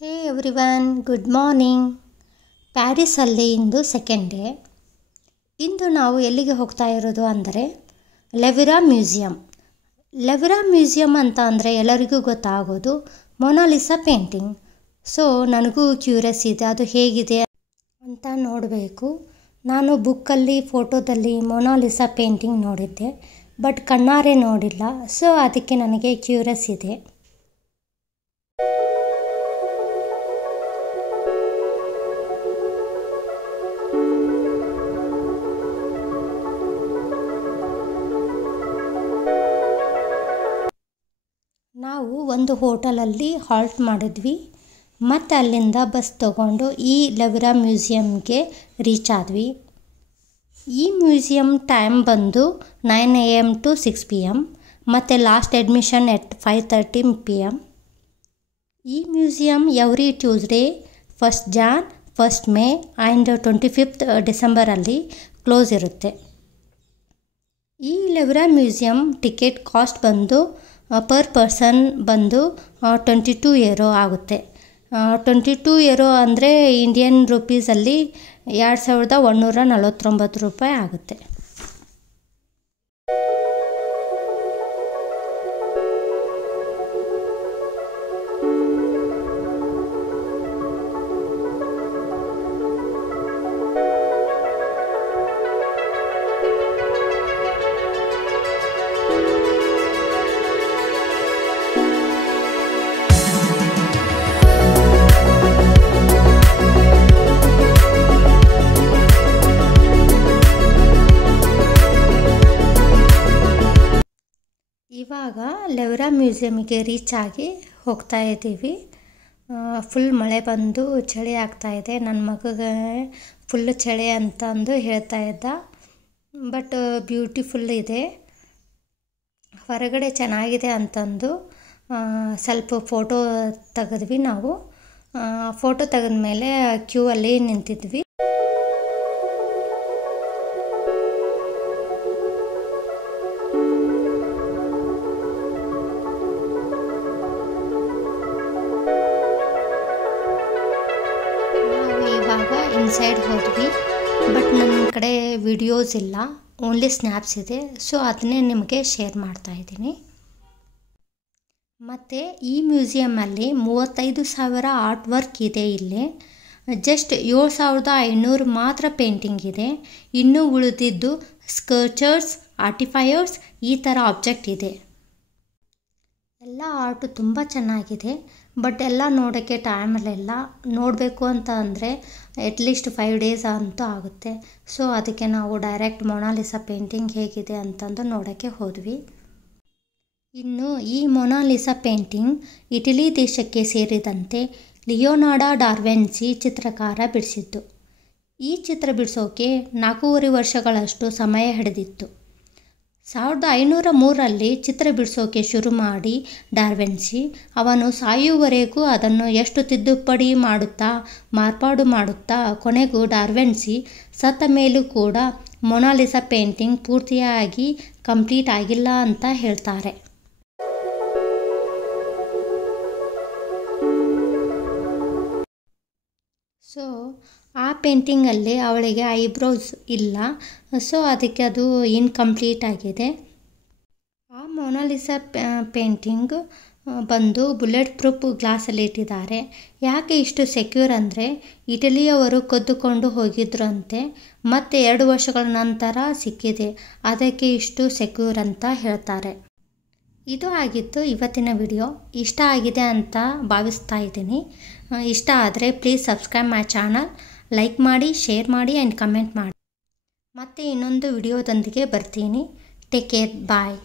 ಹೇ everyone, good morning. ಪ್ಯಾರಿಸಲ್ಲಿ ಇಂದು second day. ಇಂದು ನಾವು ಎಲ್ಲಿಗೆ ಹೋಗ್ತಾ ಇರೋದು ಅಂದರೆ ಲೆವಿರಾ ಮ್ಯೂಸಿಯಂ. ಲೆವಿರಾ ಮ್ಯೂಸಿಯಂ ಅಂತ ಅಂದರೆ ಎಲ್ಲರಿಗೂ ಗೊತ್ತಾಗೋದು ಮೊನಾಲಿಸಾ ಪೇಂಟಿಂಗ್. ಸೊ ನನಗೂ ಕ್ಯೂರಿಯಸ್ ಇದೆ, ಅದು ಹೇಗಿದೆ ಅಂತ ನೋಡಬೇಕು. ನಾನು ಬುಕ್ಕಲ್ಲಿ ಫೋಟೋದಲ್ಲಿ ಮೊನಾಲಿಸಾ ಪೇಂಟಿಂಗ್ ನೋಡಿದ್ದೆ, ಬಟ್ ಕಣ್ಣಾರೆ ನೋಡಿಲ್ಲ. ಸೊ ಅದಕ್ಕೆ ನನಗೆ ಕ್ಯೂರಿಯಸ್ ಇದೆ. ನಾವು ಒಂದು ಹೋಟೆಲಲ್ಲಿ ಹಾಲ್ಟ್ ಮಾಡಿದ್ವಿ, ಮತ್ತು ಅಲ್ಲಿಂದ ಬಸ್ ತಗೊಂಡು ಈ ಲೆವಿರಾ ಮ್ಯೂಸಿಯಮ್ಗೆ ರೀಚ್ ಆದ್ವಿ. ಈ ಮ್ಯೂಸಿಯಂ ಟೈಮ್ ಬಂದು 9 AM to 6 PM, ಮತ್ತು ಲಾಸ್ಟ್ ಅಡ್ಮಿಷನ್ ಎಟ್ 5:30 PM. ಈ museum every Tuesday 1st Jan, 1st May and 25th ಡಿಸೆಂಬರಲ್ಲಿ ಕ್ಲೋಸ್ ಇರುತ್ತೆ. ಈ ಲೆವಿರಾ ಮ್ಯೂಸಿಯಂ ಟಿಕೆಟ್ ಕಾಸ್ಟ್ ಬಂದು ಪರ್ ಪರ್ಸನ್ ಬಂದು 22 euro ಆಗುತ್ತೆ. 22 euro ಅಂದರೆ ಇಂಡಿಯನ್ ರುಪೀಸಲ್ಲಿ 2149 ರೂಪಾಯಿ ಆಗುತ್ತೆ. ಇವಾಗ ಲೆವಿರಾ ಮ್ಯೂಸಿಯಮಿಗೆ ರೀಚ್ ಆಗಿ ಹೋಗ್ತಾ ಇದ್ದೀವಿ. ಫುಲ್ ಮಳೆ ಬಂದು ಚಳಿ ಆಗ್ತಾಯಿದೆ. ನನ್ನ ಮಗಗೆ ಫುಲ್ ಚಳಿ ಅಂತಂದು ಹೇಳ್ತಾ ಇದ್ದ. ಬಟ್ ಬ್ಯೂಟಿಫುಲ್ ಇದೆ, ಹೊರಗಡೆ ಚೆನ್ನಾಗಿದೆ ಅಂತಂದು ಸ್ವಲ್ಪ ಫೋಟೋ ತೆಗೆದ್ವಿ. ನಾವು ಫೋಟೋ ತೆಗೆದ್ಮೇಲೆ ಕ್ಯೂ ಅಲ್ಲಿ ನಿಂತಿದ್ವಿ. ಇವಾಗ ಇನ್ಸೈಡ್ ಹೋದ್ವಿ, ಬಟ್ ನನ್ನ ಕಡೆ ವಿಡಿಯೋಸ್ ಇಲ್ಲ, ಓನ್ಲಿ ಸ್ನ್ಯಾಪ್ಸ್ ಇದೆ. ಸೊ ಅದನ್ನೇ ನಿಮಗೆ ಶೇರ್ ಮಾಡ್ತಾ ಇದ್ದೀನಿ. ಮತ್ತು ಈ ಮ್ಯೂಸಿಯಮಲ್ಲಿ 35,000 ಆರ್ಟ್ ವರ್ಕ್ ಇದೆ. ಇಲ್ಲಿ ಜಸ್ಟ್ 7,500 ಮಾತ್ರ ಪೇಂಟಿಂಗ್ ಇದೆ. ಇನ್ನೂ ಉಳಿದಿದ್ದು ಸ್ಕಲ್ಪ್ಚರ್ಸ್, ಆರ್ಟಿಫೈಯರ್ಸ್, ಈ ಥರ ಆಬ್ಜೆಕ್ಟ್ ಇದೆ. ಎಲ್ಲ ಆರ್ಟು ತುಂಬ ಚೆನ್ನಾಗಿದೆ, ಬಟ್ ಎಲ್ಲ ನೋಡೋಕ್ಕೆ ಟೈಮಲ್ಲೆಲ್ಲ. ನೋಡಬೇಕು ಅಂತ ಅಂದರೆ ಅಟ್ಲೀಸ್ಟ್ 5 days ಅಂತೂ ಆಗುತ್ತೆ. ಸೊ ಅದಕ್ಕೆ ನಾವು ಡೈರೆಕ್ಟ್ ಮೊನಾಲಿಸಾ ಪೇಂಟಿಂಗ್ ಹೇಗಿದೆ ಅಂತಂದು ನೋಡೋಕ್ಕೆ ಹೋದ್ವಿ. ಇನ್ನು ಈ ಮೊನಾಲಿಸಾ ಪೇಂಟಿಂಗ್ ಇಟಲಿ ದೇಶಕ್ಕೆ ಸೇರಿದಂತೆ ಲಿಯೋನಾರ್ಡೋ ಡಾ ವಿಂಚಿ ಚಿತ್ರಕಾರ ಬಿಡಿಸಿದ್ದು. ಈ ಚಿತ್ರ ಬಿಡಿಸೋಕೆ 4.5 ವರ್ಷಗಳಷ್ಟು ಸಮಯ ಹಿಡಿದಿತ್ತು. 1503ರಲ್ಲಿ ಚಿತ್ರ ಬಿಡಿಸೋಕೆ ಶುರು ಮಾಡಿ ಡಾ ವಿಂಚಿ ಅವನು ಸಾಯುವವರೆಗೂ ಅದನ್ನು ಎಷ್ಟು ತಿದ್ದುಪಡಿ ಮಾಡುತ್ತಾ ಮಾರ್ಪಾಡು ಮಾಡುತ್ತಾ ಕೊನೆಗೂ ಡಾ ವಿಂಚಿ ಸತ್ತ ಮೇಲೂ ಕೂಡ ಮೊನಾಲಿಸಾ ಪೇಂಟಿಂಗ್ ಪೂರ್ತಿಯಾಗಿ ಕಂಪ್ಲೀಟ್ ಆಗಿಲ್ಲ ಅಂತ ಹೇಳ್ತಾರೆ. ಸೊ ಆ ಪೇಂಟಿಂಗಲ್ಲಿ ಅವಳಿಗೆ ಐಬ್ರೋಸ್ ಇಲ್ಲ. ಸೊ ಅದಕ್ಕೆ ಅದು ಇನ್ಕಂಪ್ಲೀಟ್ ಆಗಿದೆ. ಆ ಮೊನಾಲಿಸಾ ಪೇಂಟಿಂಗ್ ಬಂದು ಬುಲೆಟ್ ಪ್ರೂಫ್ ಗ್ಲಾಸಲ್ಲಿ ಇಟ್ಟಿದ್ದಾರೆ. ಯಾಕೆ ಇಷ್ಟು ಸೆಕ್ಯೂರ್ ಅಂದರೆ ಇಟಲಿಯವರು ಕದ್ದುಕೊಂಡು ಹೋಗಿದ್ರು ಅಂತೆ, ಮತ್ತು 2 ವರ್ಷಗಳ ನಂತರ ಸಿಕ್ಕಿದೆ, ಅದಕ್ಕೆ ಇಷ್ಟು ಸೆಕ್ಯೂರ್ ಅಂತ ಹೇಳ್ತಾರೆ. ಇದು ಆಗಿತ್ತು ಇವತ್ತಿನ ವಿಡಿಯೋ. ಇಷ್ಟ ಆಗಿದೆ ಅಂತ ಭಾವಿಸ್ತಾ ಇದ್ದೀನಿ. ಇಷ್ಟ ಆದರೆ please subscribe my channel, like ಮಾಡಿ, ಶೇರ್ ಮಾಡಿ ಆ್ಯಂಡ್ ಕಮೆಂಟ್ ಮಾಡಿ. ಮತ್ತೆ ಇನ್ನೊಂದು ವಿಡಿಯೋದೊಂದಿಗೆ ಬರ್ತೀನಿ. ಟೇಕ್ ಕೇರ್, ಬಾಯ್.